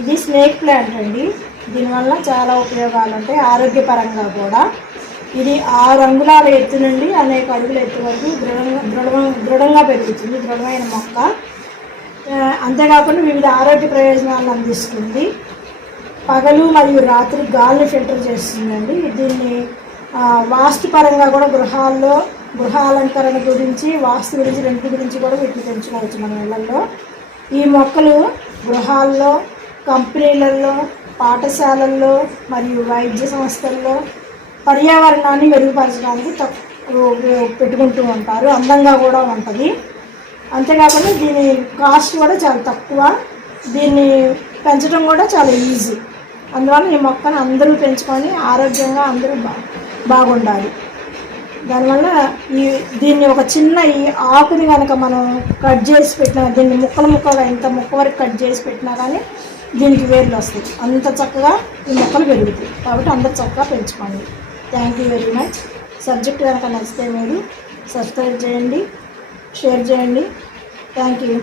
ఇది snake plant అండి. దీనివల్ల చాలా ఉపయోగాలు ఉంటాయి ఆరోగ్యపరంగా కూడా. ఇది 6 అంగుళాల ఎత్తు నుండి అనేక అడుగుల ఎత్తు వరకు దృఢంగా పెరుగుతుంది. దృఢమైన మొక్క. అంతేకాకుండా వివిధ ఆరోగ్య ప్రయోజనాలను అందిస్తుంది. పగలు మరియు రాత్రి గాలిని ఫిల్టర్ చేస్తుందండి. దీన్ని వాస్తుపరంగా కూడా గృహ అలంకరణ గురించి, వాస్తు గురించి, రెంటి గురించి కూడా వీటిని పెంచుకోవచ్చు మన ఇళ్లలో. ఈ మొక్కలు గృహాల్లో, కంపెనీలలో, పాఠశాలల్లో మరియు వైద్య సంస్థల్లో పర్యావరణాన్ని మెరుగుపరచడానికి పెట్టుకుంటూ ఉంటారు. అందంగా కూడా ఉంటుంది. అంతేకాకుండా దీని కాస్ట్ కూడా చాలా తక్కువ. దీన్ని పెంచడం కూడా చాలా ఈజీ. అందువల్ల ఈ మొక్కను అందరూ పెంచుకొని ఆరోగ్యంగా అందరూ బాగుండాలి. దానివల్ల దీన్ని ఒక చిన్న ఈ ఆకుని కనుక మనం కట్ చేసి పెట్టినా, దీన్ని ముక్కలుగా ఇంత ముక్క వరకు కట్ చేసి పెట్టినా కానీ దీనికి వేర్లు వస్తాయి. అంత చక్కగా ఈ మొక్కలు పెరుగుతాయి. కాబట్టి అందరు చక్కగా పెంచుకోండి. Thank you very much. Subject కనుక నచ్చితే మీరు సబ్స్క్రైబ్ చేయండి, షేర్ చేయండి. Thank you.